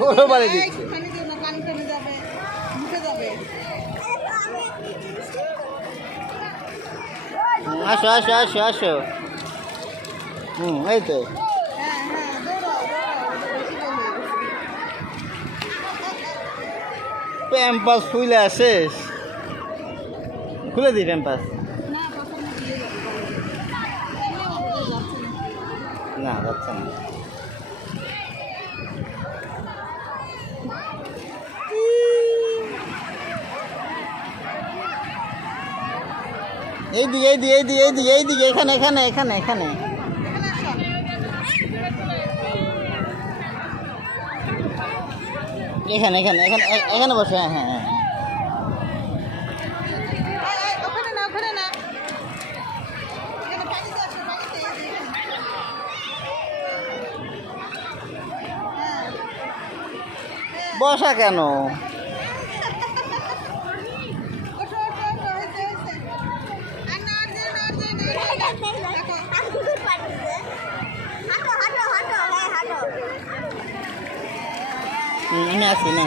ওরও বাড়ি দিচ্ছে। আসো আসো আসো আসো। এই তো প্যাম্পাস খুলে আসিস, খুলে দিই প্যাম্পাস। না যাচ্ছে না। এইদিকে এইদিকে এইদিকে এইদিকে এইদিকে এখানে এখানে এখানে এখানে এখানে এখানে এখানে এখানে বসে। হ্যাঁ হ্যাঁ হ্যাঁ বসা কেন? আমি আসি না।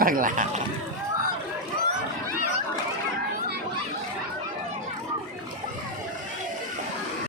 পাগলা